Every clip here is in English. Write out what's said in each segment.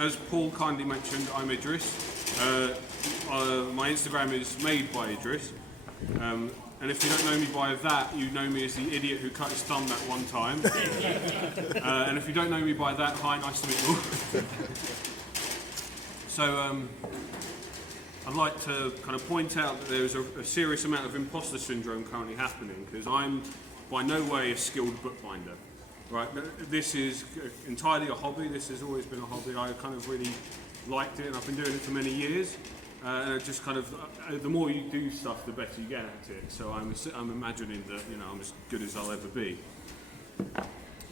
as Paul kindly mentioned, I'm Idriss. My Instagram is made by Idriss. And if you don't know me by that, you know me as the idiot who cut his thumb that one time. And if you don't know me by that, hi, nice to meet you. So I'd like to kind of point out that there's a serious amount of imposter syndrome currently happening, because I'm by no way a skilled bookbinder. Right, this is entirely a hobby. This has always been a hobby. I kind of really liked it, and I've been doing it for many years. And it just kind of, the more you do stuff, the better you get at it. So I'm imagining that I'm as good as I'll ever be.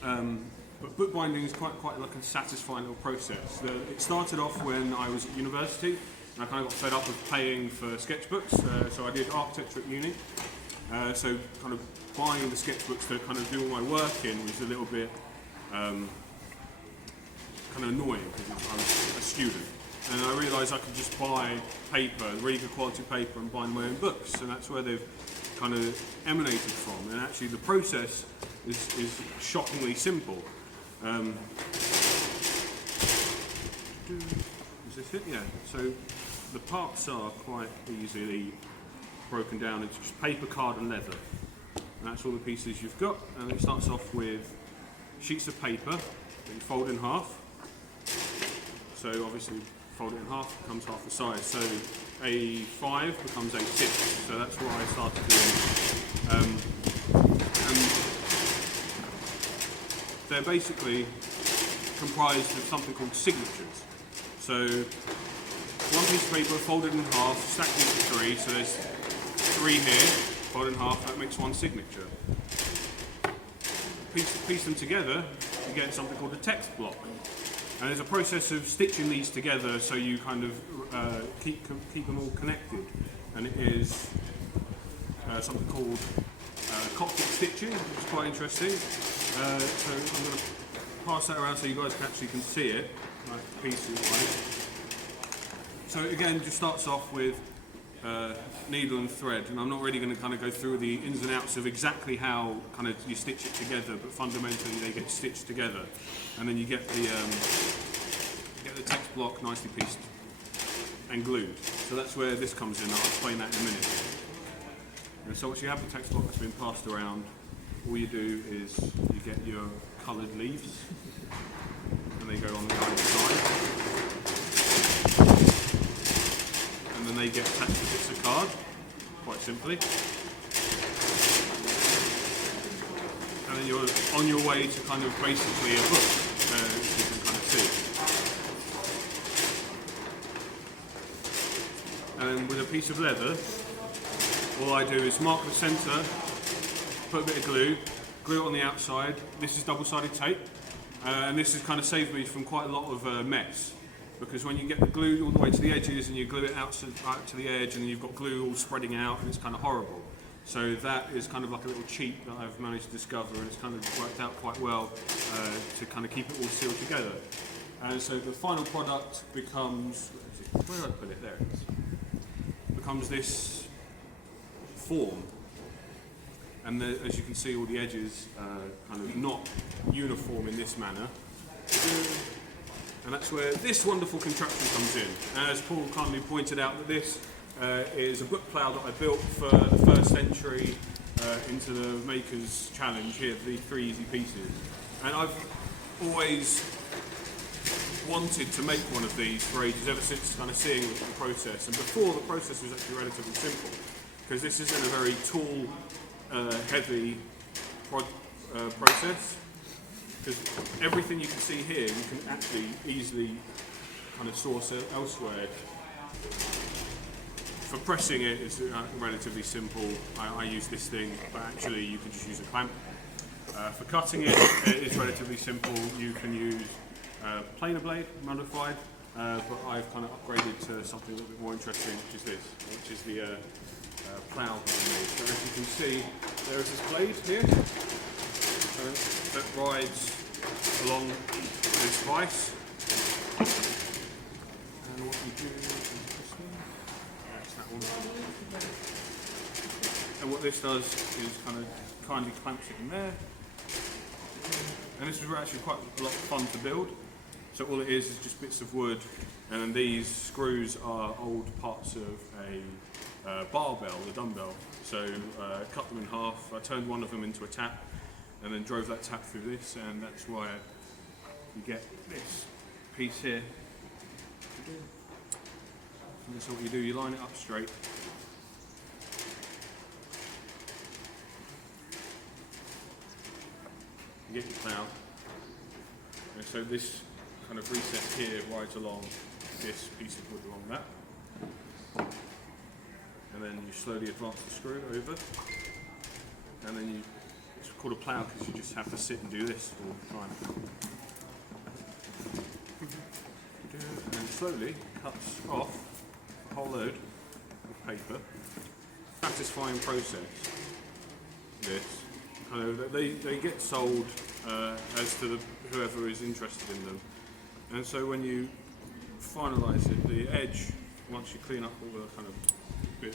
But bookbinding is quite like a satisfying little process. It started off when I was at university, and I kind of got fed up with paying for sketchbooks. So I did architecture at uni. So kind of buying the sketchbooks to kind of do all my work in was a little bit kind of annoying, because I was a student. And I realised I could just buy paper, really good quality paper, and bind my own books. And that's where they've kind of emanated from. And actually the process is shockingly simple. Is this it? Yeah. So the parts are quite easily broken down into just paper, card and leather. And that's all the pieces you've got. And it starts off with sheets of paper that you fold in half. So obviously fold it in half, it becomes half the size. So a 5 becomes a 6. So that's what I started doing. And they're basically comprised of something called signatures. So one piece of paper folded in half, stacked into 3. So there's 3 here, folded in half, that makes one signature. Piece them together, you get something called a text block. And there's a process of stitching these together so you kind of keep them all connected. And it is something called Coptic stitching, which is quite interesting. So I'm going to pass that around so you guys actually can see it, like pieces. So again, just starts off with needle and thread, and I'm not really going to kind of go through the ins and outs of exactly how kind of you stitch it together, but fundamentally they get stitched together, and then you get the text block nicely pieced and glued. So that's where this comes in. I'll explain that in a minute. And so once you have the text block that's been passed around, all you do is you get your coloured leaves, and they go on the other side. And then they get attached to bits of card, quite simply. And then you're on your way to kind of basically a book, which you can kind of see. And with a piece of leather, all I do is mark the centre, put a bit of glue it on the outside. This is double-sided tape, and this has kind of saved me from quite a lot of mess. Because when you get the glue all the way to the edges and you glue it out to the edge, and then you've got glue all spreading out, and it's kind of horrible. So that is kind of like a little cheat that I've managed to discover, and it's kind of worked out quite well to kind of keep it all sealed together. And so the final product becomes, where did I put it? There it is. Becomes this form. And as you can see, all the edges kind of not uniform in this manner. And that's where this wonderful contraption comes in. As Paul kindly pointed out, that this is a book plough that I built for the first entry into the Makers Challenge here, the 3 easy pieces. And I've always wanted to make one of these for ages, ever since kind of seeing the process. And before, the process was actually relatively simple, because this isn't a very tool heavy process. Because everything you can see here, you can actually easily kind of source it elsewhere. For pressing it, it's relatively simple. I use this thing, but actually you can just use a clamp. For cutting it, it's relatively simple. You can use planer blade, modified, but I've kind of upgraded to something a little bit more interesting, which is this, which is the plough that I made. So as you can see, there is this blade here. That rides along this vice, and what you do is this thing. That's that one. And what this does is kind of kindly clamps it in there. And this was actually quite a lot of fun to build. So all it is just bits of wood, and then these screws are old parts of a barbell, a dumbbell. So cut them in half. I turned one of them into a tap, and then drove that tap through this, and that's why you get this piece here. And that's what you do. You line it up straight. You get your plough. And so this kind of resets here right along this piece of wood along that. And then you slowly advance the screw over. And then it's called a plough because you just have to sit and do this all the time. And then slowly cuts off a whole load of paper. Satisfying process. This. Kind of, they get sold as to whoever is interested in them. And so when you finalise it, the edge, once you clean up all the kind of bit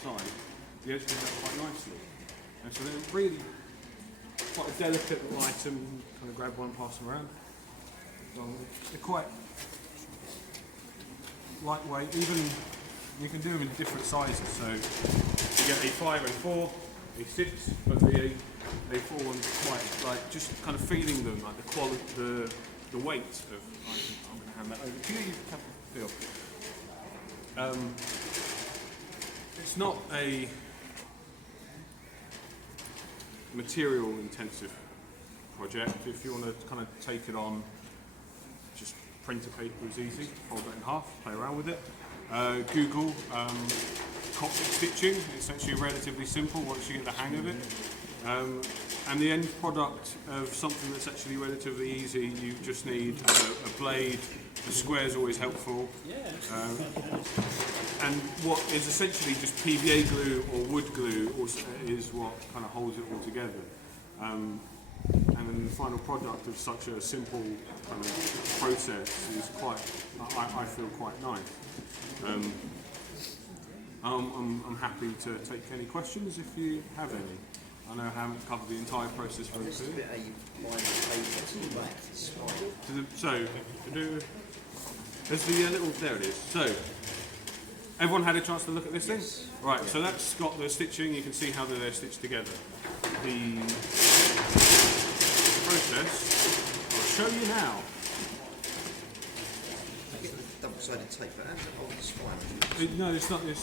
side, the edge comes out quite nicely. And so they're really quite a delicate little item. Kind of grab one, pass them around. They're quite lightweight. Even you can do them in different sizes. So you get a 5 and 4, a 6, but the 4 one's quite like just kind of feeling them, like the quality, the weight of. I'm going to hand that over to you. You can have a feel. It's not a material intensive project. If you want to kind of take it on, just printer paper is easy, fold it in half, play around with it. Google cockpit stitching, it's actually relatively simple once you get the hang of it. And the end product of something that's actually relatively easy, you just need a blade, a square is always helpful. And what is essentially just PVA glue or wood glue is what kind of holds it all together. And then the final product of such a simple kind of process is quite, I feel quite nice. I'm happy to take any questions if you have any. I know I haven't covered the entire process very clearly. So, there's the little, there it is. So, everyone had a chance to look at this thing? Right, so that's got the stitching, you can see how they're stitched together. The process, I'll show you now. Double-sided tape, but that's hold the spine. No, it's not the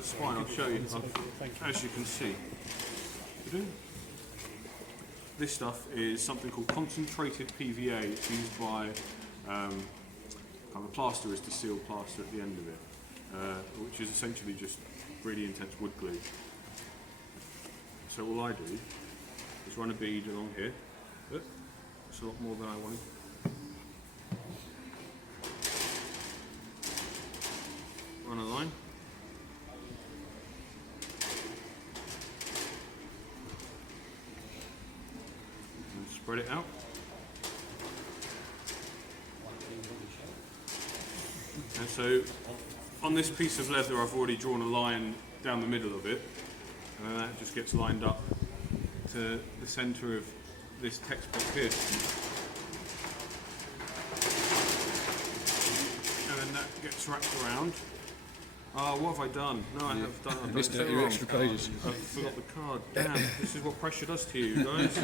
spine, I'll show you. As you can see. This stuff is something called concentrated PVA. It's used by kind of a plasterers to seal plaster at the end of it, which is essentially just really intense wood glue. So all I do is run a bead along here. It's a lot more than I wanted. Run a line. Spread it out. And so on this piece of leather I've already drawn a line down the middle of it, and then that just gets lined up to the centre of this textbook here. And then that gets wrapped around. Oh, what have I done? No, I have done. I've missed done out your extra pages. I forgot the card. Damn, this is what pressure does to you guys.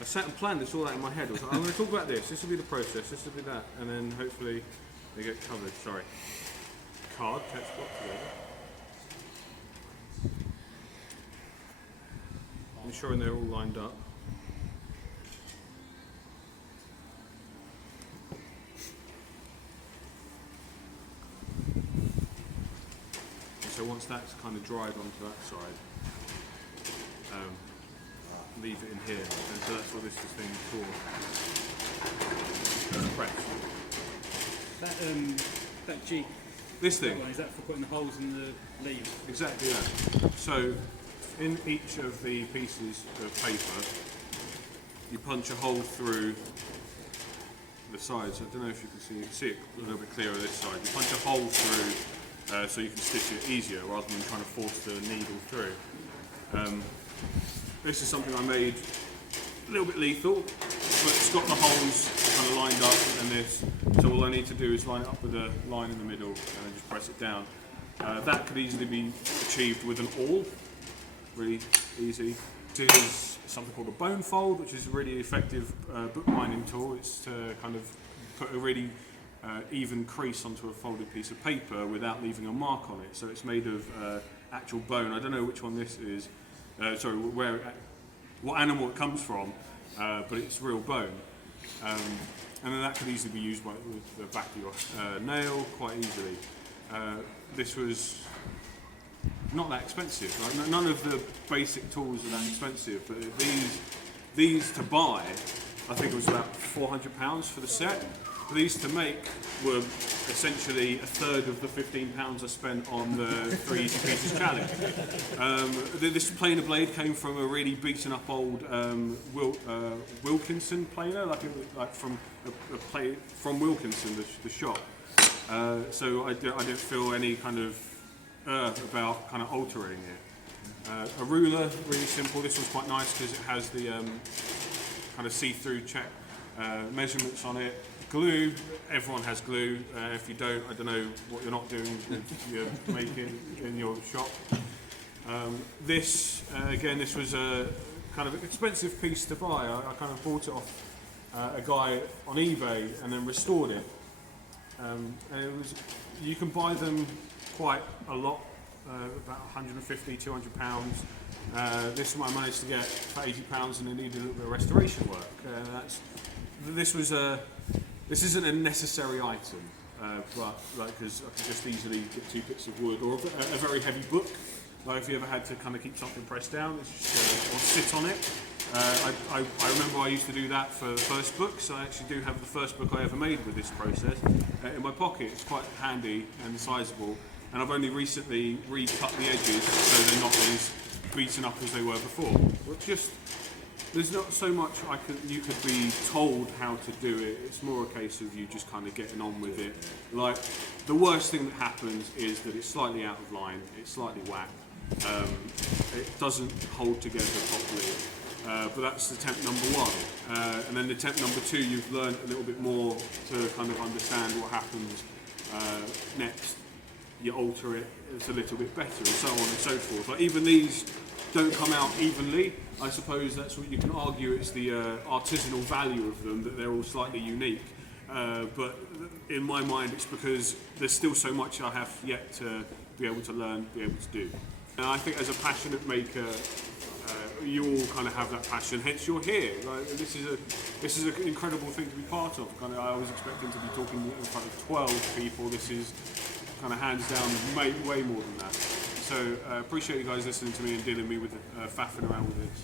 I sat and planned this all out in my head. I was like, I'm going to talk about this. This will be the process. This will be that, and then hopefully they get covered. Sorry. Card textbook together. Ensuring they're all lined up. So once that's kind of dried onto that side, leave it in here, and so that's what this is being for. Press. That G. This thing. Is that for putting the holes in the leaves? Exactly that. So in each of the pieces of paper, you punch a hole through the sides. I don't know if you can see it a little bit clearer this side. You punch a hole through so you can stitch it easier rather than trying to force the needle through. This is something I made a little bit lethal, but it's got the holes kind of lined up and this, so all I need to do is line it up with a line in the middle and then just press it down. That could easily be achieved with an awl, really easy. This is something called a bone fold, which is a really effective bookbinding tool. It's to kind of put a really even crease onto a folded piece of paper without leaving a mark on it. So it's made of actual bone. I don't know which one this is, what animal it comes from, but it's real bone. And then that could easily be used with the back of your nail quite easily. This was not that expensive. Like, none of the basic tools are that expensive, but these to buy, I think it was about £400 for the set. These to make were essentially a third of the £15 I spent on the 3 Easy Pieces challenge. This planer blade came from a really beaten up old Wilkinson planer, like from Wilkinson, the shop. So I didn't feel any kind of about kind of altering it. A ruler, really simple. This was quite nice because it has the kind of see-through check measurements on it. Glue, everyone has glue. If you don't, I don't know what you're not doing with your making in your shop. Again, this was a kind of expensive piece to buy. I kind of bought it off a guy on eBay and then restored it. And you can buy them quite a lot, about 150, 200 pounds. This one I managed to get for 80 pounds, and it needed a little bit of restoration work. This isn't a necessary item, but because I can just easily get 2 bits of wood or a very heavy book. Like if you ever had to kind of keep something pressed down, it's just, or sit on it. I remember I used to do that for the first book, so I actually do have the first book I ever made with this process in my pocket. It's quite handy and sizable, and I've only recently recut the edges so they're not as beaten up as they were before. There's not so much you could be told how to do it. It's more a case of you just kind of getting on with it. Like, the worst thing that happens is that it's slightly out of line, it's slightly whack, it doesn't hold together properly. But that's attempt number 1. And then attempt number 2, you've learned a little bit more to kind of understand what happens next. You alter it, it's a little bit better, and so on and so forth. Like, even these don't come out evenly. I suppose that's what you can argue. It's the artisanal value of them, that they're all slightly unique. But in my mind, it's because there's still so much I have yet to be able to learn, be able to do. And I think as a passionate maker, you all kind of have that passion. Hence, you're here. Like, this is an incredible thing to be part of. I was expecting to be talking in front of 12 people. This is kind of hands down way more than that. So appreciate you guys listening to me and dealing with me with faffing around with this.